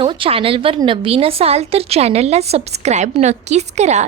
हो, मित्रांनो चॅनलवर नवीन असाल तर चॅनलला सबस्क्राईब नक्कीच करा.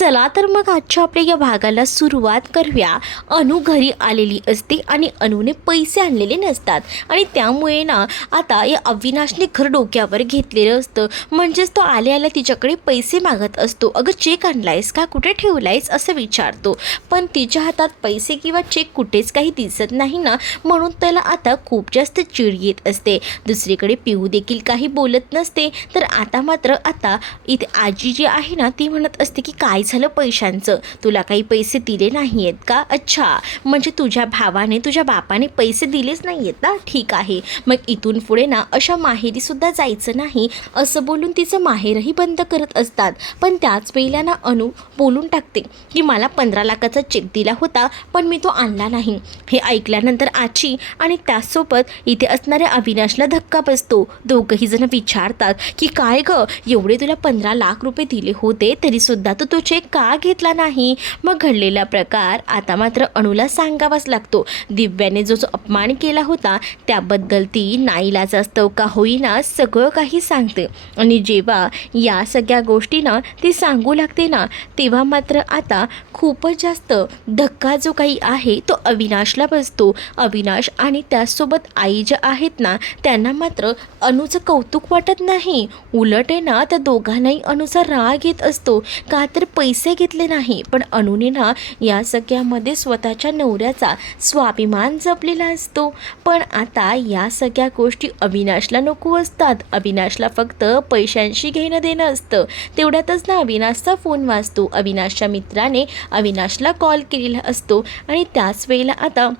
चला तर मग आजच्या आपल्या या भागाला सुरुवात करूया. अनु घरी आलेली असते आणि अनुने पैसे आणलेले नसतात. आणि त्यामुळे ना आता या अविनाशने घर डोक्यावर घेतलेलं असतं. म्हणजेच तो आले आल्या तिच्याकडे पैसे मागत असतो. अगं चेक आणलायस का? कुठे ठेवलायस? असं विचारतो. पण तिच्या हातात पैसे किंवा चेक कुठेच काही दिसत नाही ना म्हणून त्याला आता खूप जास्त चिड येत असते. दुसरीकडे पिऊ देखील काही बोलत नसते. तर आता मात्र आता इथे आजी जी आहे ना ती म्हणत असते की काय झालं पैशांचं? तुला काही पैसे दिले नाही आहेत का? अच्छा. म्हणजे तुझ्या भावाने तुझ्या बापाने पैसे दिलेच नाही आहेत ना? ठीक आहे. मग इथून पुढे ना अशा माहेरीसुद्धा जायचं नाही असं बोलून तिचं माहेरही बंद करत असतात. पण त्याच वेळेला ना अनु बोलून टाकते की मला पंधरा लाखाचा चेक दिला होता पण मी तो आणला नाही. हे ऐकल्यानंतर आजी आणि त्याचसोबत इथे असणाऱ्या अविनाशला धक्का बसतो. दोघंही जण विचारतात की काय ग? एवढे तुला पंधरा लाख रुपये दिले होते तरीसुद्धा तू तो चेक का घेतला नाही? मग घडलेला प्रकार आता मात्र अणूला सांगावाच लागतो. दिव्याने जो जो अपमान केला होता त्याबद्दल ती नाईलाज असतो का होईना सगळं काही सांगते. आणि जेव्हा या सगळ्या गोष्टींना ती सांगू लागते ना तेव्हा मात्र आता खूपच जास्त धक्का जो काही आहे तो अविनाशला बसतो. अविनाश आणि त्याचसोबत आई ज्या आहेत ना त्यांना मात्र अनुचं कौतुक वाटतं. नाही. उलट आहे ना त्या दोघांनाही अनुचा राग येत असतो. का तर पैसे घेतले नाही. पण अनुने ना या सगळ्यामध्ये स्वतःच्या नवऱ्याचा स्वाभिमान जपलेला असतो. पण आता या सगळ्या गोष्टी अविनाशला नको असतात. अविनाशला फक्त पैशांशी घेणं देणं असतं. तेवढ्यातच ना अविनाशचा फोन वाजतो. अविनाशच्या मित्राने अविनाशला कॉल केलेला असतो. आणि त्याच वेळेला आता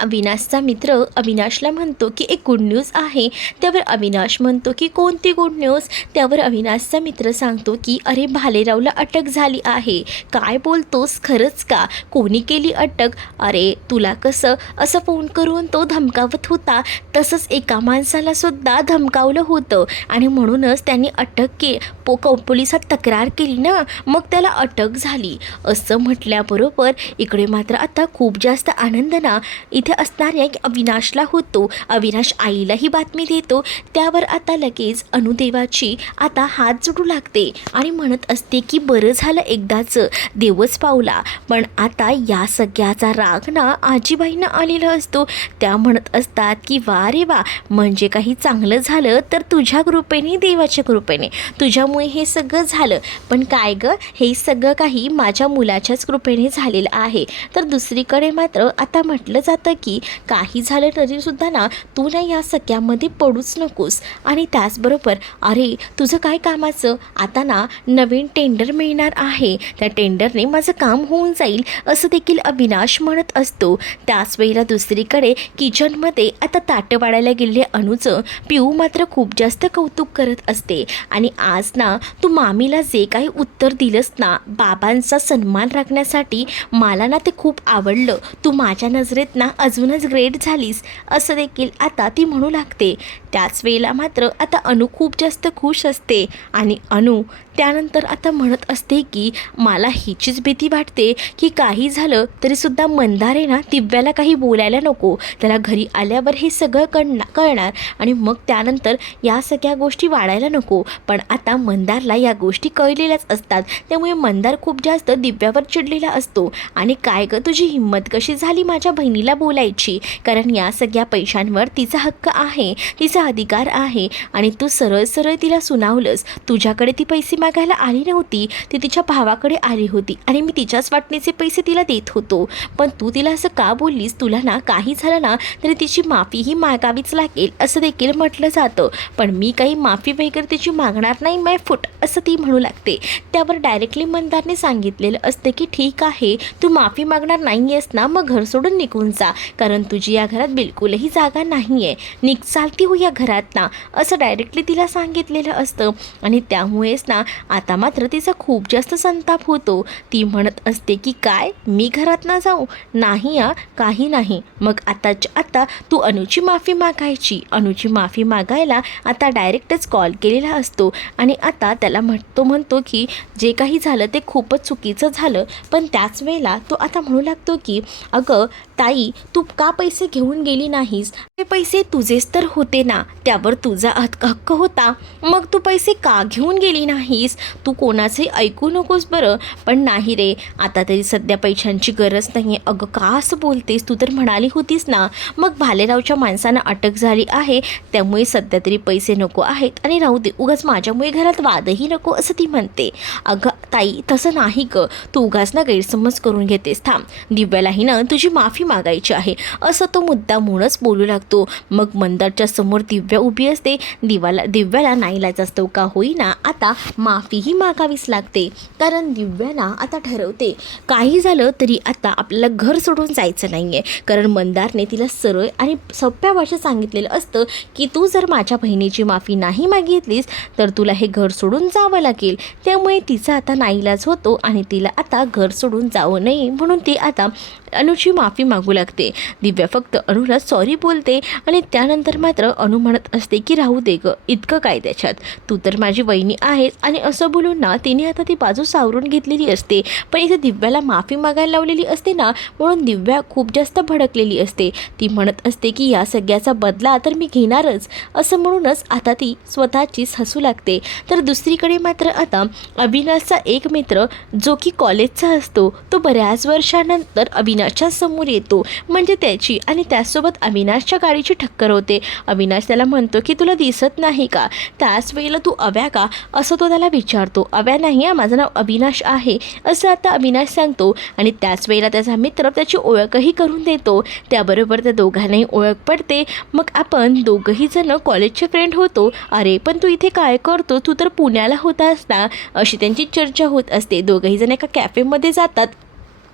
अविनाशचा मित्र अविनाशला म्हणतो की एक गुड न्यूज आहे. त्यावर अविनाश म्हणतो की कोणती गुड न्यूज त्यावर अविनाशचा मित्र सांगतो की अरे भालेरावला अटक झाली आहे. काय बोलतोस? खरंच का? कोणी केली अटक? अरे तुला कसं? असं फोन करून तो धमकावत होता. तसंच एका माणसाला सुद्धा धमकावलं होतं. आणि म्हणूनच त्यांनी अटक के पो पोलिसात तक्रार केली ना? मग त्याला अटक झाली. असं म्हटल्याबरोबर इकडे मात्र आता खूप जास्त आनंद ना? इथे असणाऱ्या अविनाशला होतो. अविनाश आईला ही बातमी देतो. त्यावर आता लगेच अनुदेवाची आता हात जोडू लागते आणि म्हणत असते की बरं झालं एकदाचं. देवच पावला. पण आता या सगळ्याचा राग ना आजीबाईंना आलेला असतो. त्या म्हणत असतात की वा रे वा. म्हणजे काही चांगलं झालं तर तुझ्या कृपेने देवाच्या कृपेने. तुझ्यामुळे हे सगळं झालं. पण काय गं? हे सगळं काही माझ्या मुलाच्याच कृपेने झालेलं आहे. तर दुसरीकडे मात्र आता म्हटलं जातं की काही झालं तरीसुद्धा ना तू ना या सख्यामध्ये पडूच नकोस. आणि त्याचबरोबर अरे तुझं काय कामाचं? आता ना नवीन टेंडर मिळणार आहे. त्या टेंडरने माझं काम होऊन जाईल असं देखील अविनाश म्हणत असतो. त्याच वेळेला दुसरीकडे किचनमध्ये आता ताटं वाढायला गेलेले अणूचं पिऊ मात्र खूप जास्त कौतुक करत असते. आणि आज ना तू मामीला जे काही उत्तर दिलंस ना बाबांचा सन्मान राखण्यासाठी मला ना ते खूप आवडलं. तू माझ्या नजरेत ना अजूनच ग्रेट झालीस असं देखील आता ती म्हणू लागते. त्याच वेळेला मात्र आता अनु खूप जास्त खुश असते आणि अनु त्यानंतर आता म्हणत असते की मला हिचीच भीती वाटते की काही झालं तरीसुद्धा मंदारे ना दिव्याला काही बोलायला नको. त्याला घरी आल्यावर हे सगळं कळना कळणार आणि मग त्यानंतर या सगळ्या गोष्टी वाढायला नको. पण आता मंदारला या गोष्टी कळलेल्याच असतात. त्यामुळे मंदार खूप जास्त दिव्यावर चिडलेला असतो. आणि काय गं तुझी हिंमत कशी झाली माझ्या बहिणीला बोलायची? कारण या सगळ्या पैशांवर तिचा हक्क आहे तिचा अधिकार आहे आणि तू सरळ सरळ तिला सुनावलंस. तुझ्याकडे ती पैसे मागायला आली नव्हती ती तिच्या भावाकडे आली होती आणि मी तिच्याच वाटणीचे पैसे तिला देत होतो. पण तू तिला असं का बोललीस? तुला ना काही झालं ना तरी तिची माफीही मागावीच लागेल असं देखील म्हटलं जातं. पण मी काही माफी वगैरे तिची मागणार नाही माय फुट असं ती म्हणू लागते. त्यावर डायरेक्टली मंदारने सांगितलेलं असते की ठीक आहे तू माफी मागणार नाही आहेस ना मग घर सोडून निघून जा. कारण तुझी या घरात बिलकुलही जागा नाही आहे निघ चालती हो या घरात ना असं डायरेक्टली तिला सांगितलेलं असतं. आणि त्यामुळेच ना आता मात्र तिचा खूप जास्त संताप होतो. ती म्हणत असते की काय? मी घरात ना जाऊ? नाही या काही नाही. मग आताच्या आता तू अनुची माफी मागायची. अनुची माफी मागायला आता डायरेक्टच कॉल केलेला असतो आणि आता त्याला म्हणतो म्हणतो की जे काही झालं ते खूपच चुकीचं झालं. पण त्याच वेळेला तो आता म्हणू लागतो की अगं ताई तू का पैसे घेऊन गेली नाहीस? ते पैसे तुझेच तर होते ना. त्यावर तुझा हक्क हक्क होता. मग तू पैसे का घेऊन गेली नाहीस? तू कोणाचे ऐकू नकोस बरं. पण नाही रे आता तरी सध्या पैशांची गरज नाही आहे अगं का असं बोलतेस? तू तर म्हणाली होतीस ना. मग भालेरावच्या माणसांना अटक झाली आहे. त्यामुळे सध्या तरी पैसे नको आहेत. आणि राहू दे उगाच माझ्यामुळे घरात वादही नको असं ती म्हणते. अगं ताई तसं नाही ग. तू उगाच ना गैरसमज करून घेतेस. थांब. दिव्यालाही ना तुझी माफी मागायची आहे. असं तो मुद्दा म्हणूनच बोलू लागतो. मग मंदारच्या समोर दिव्या उभी असते. दिवाला दिव्याला नाईलाज असतो का होईना आता माफीही मागावीच लागते. कारण दिव्याला आता ठरवते. काही झालं तरी आता आपल्याला घर सोडून जायचं नाही आहे कारण मंदारने तिला सरळ आणि सोप्या भाषेत सांगितलेलं असतं की तू जर माझ्या बहिणीची माफी नाही मागितलीस तर तुला हे घर सोडून जावं लागेल. त्यामुळे तिचा आता नाईलाज होतो आणि तिला आता घर सोडून जावं नये म्हणून ती आता अनुची माफी मागू लागते. दिव्या फक्त अनुला सॉरी बोलते आणि त्यानंतर मात्र अनु म्हणत असते की राहू दे ग इतकं काय त्याच्यात? तू तर माझी वहिनी आहेस आणि असं बोलून ना तिने आता ती बाजू सावरून घेतलेली असते. पण इथे दिव्याला माफी मागायला लावलेली असते ना म्हणून दिव्या खूप जास्त भडकलेली असते. ती म्हणत असते की या सगळ्याचा बदला तर मी घेणारच. असं म्हणूनच आता ती स्वतःचीच हसू लागते. तर दुसरीकडे मात्र आता अविनाशचा एक मित्र जो की कॉलेजचा असतो तो बऱ्याच वर्षानंतर अविनाशच्या समोर येतो. म्हणजे त्याची आणि त्याचसोबत अविनाशच्या गाडीची ठक्कर होते. अविनाश त्याला म्हणतो की तुला दिसत नाही का? त्याच वेळेला तू अव्या का? असं तो त्याला विचारतो. अव्या नाही हा माझं नाव अविनाश आहे. असं आता अविनाश सांगतो आणि त्याच वेळेला त्याचा मित्र त्याची ओळखही करून देतो. त्याबरोबर त्या दोघांनाही ओळख पडते. मग आपण दोघंही जण कॉलेजचे फ्रेंड होतो. अरे पण तू इथे काय करतो तू तर पुण्याला होतास ना? अशी त्यांची चर्चा होत असते. दोघंही जण एका कॅफेमध्ये जातात.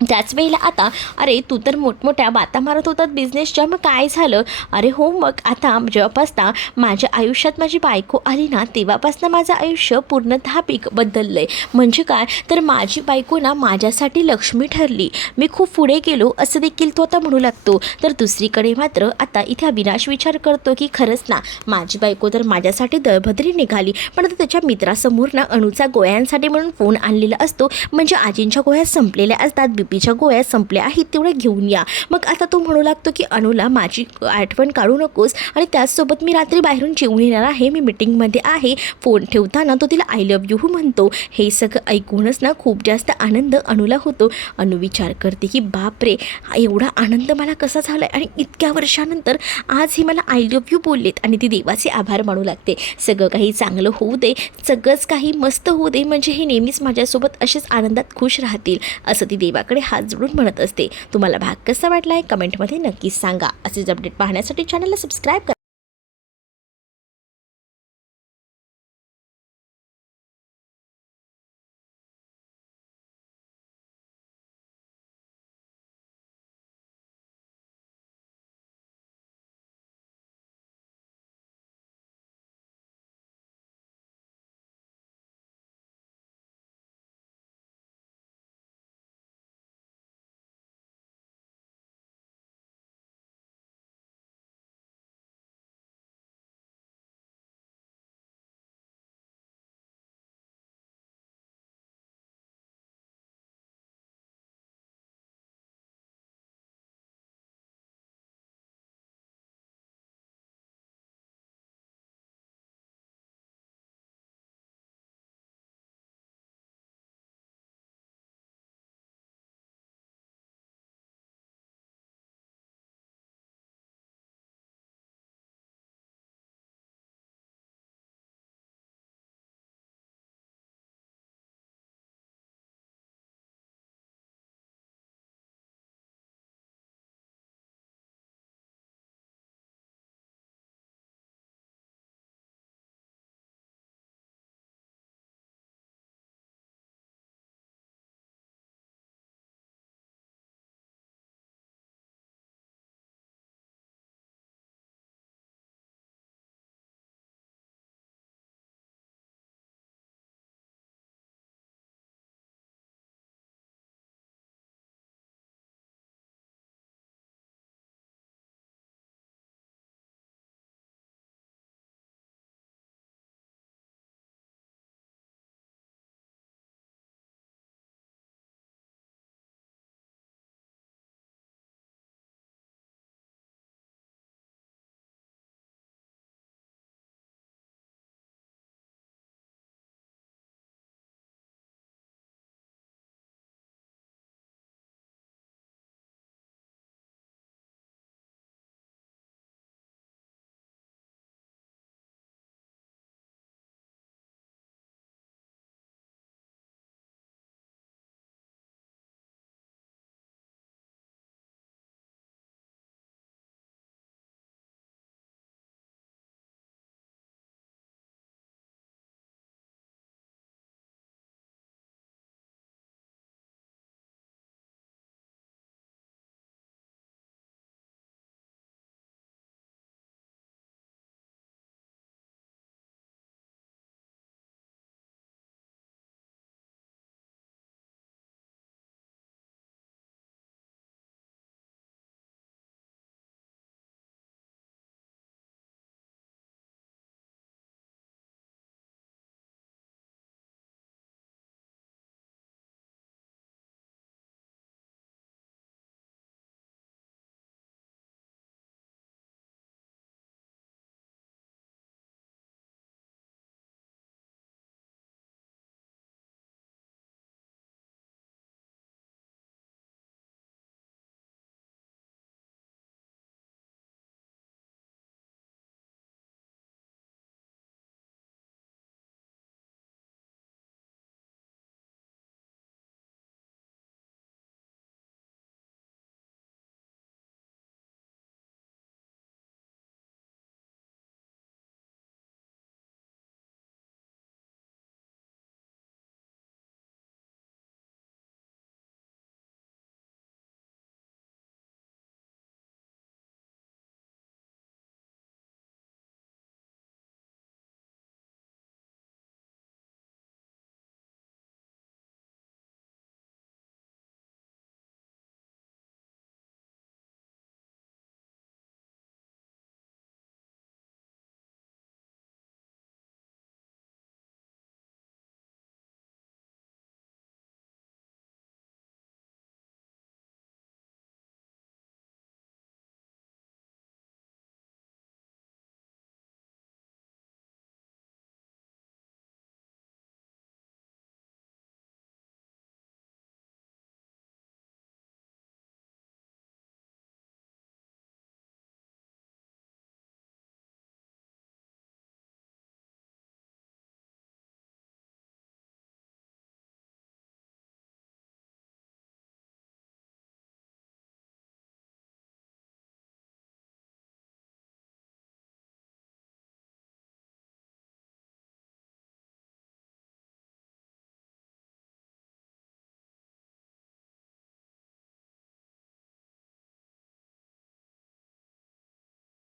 त्याच वेळेला आता अरे तू तर मोठमोठ्या बाता मारत होतात बिझनेसच्या मग काय झालं? अरे हो मग आता जेव्हापासनं माझ्या आयुष्यात माझी बायको आली ना तेव्हापासनं माझं आयुष्य पूर्णतः पीक बदललं आहे म्हणजे काय? तर माझी बायको ना माझ्यासाठी लक्ष्मी ठरली. मी खूप पुढे गेलो असं देखील तो आता म्हणू लागतो. तर दुसरीकडे मात्र आता इथे अविनाश विचार करतो की खरंच ना माझी बायको तर माझ्यासाठी दळभद्री निघाली. पण आता त्याच्या मित्रासमोर ना अणूचा गोळ्यांसाठी म्हणून फोन आणलेला असतो. म्हणजे आजींच्या गोळ्या संपलेल्या असतात बीपीच्या गोळ्या संपल्या आहेत तेवढ्या घेऊन या. मग आता तो म्हणू लागतो की अनुला माझी आठवण काढू नकोस आणि त्याचसोबत मी रात्री बाहेरून जेवून येणार आहे. मी मिटिंगमध्ये आहे. फोन ठेवताना तो तिला आय लव्ह यू म्हणतो. हे सगळं ऐकूनच ना खूप जास्त आनंद अनुला होतो. अनु विचार करते की बापरे एवढा आनंद मला कसा झाला आहे आणि इतक्या वर्षानंतर आज हे मला आय लव्ह यू बोललेत आणि ती देवाचे आभार मानू लागते. सगळं काही चांगलं होऊ दे. सगळंच काही मस्त होऊ दे. म्हणजे हे नेहमीच माझ्यासोबत असेच आनंदात खुश राहतील असं ती देवाकडे हात जोडून म्हणत असते. तुम्हाला भाग कसा वाटला आहे कमेंटमध्ये नक्कीच सांगा. असेच अपडेट पाहण्यासाठी चॅनलला सबस्क्राईब करा.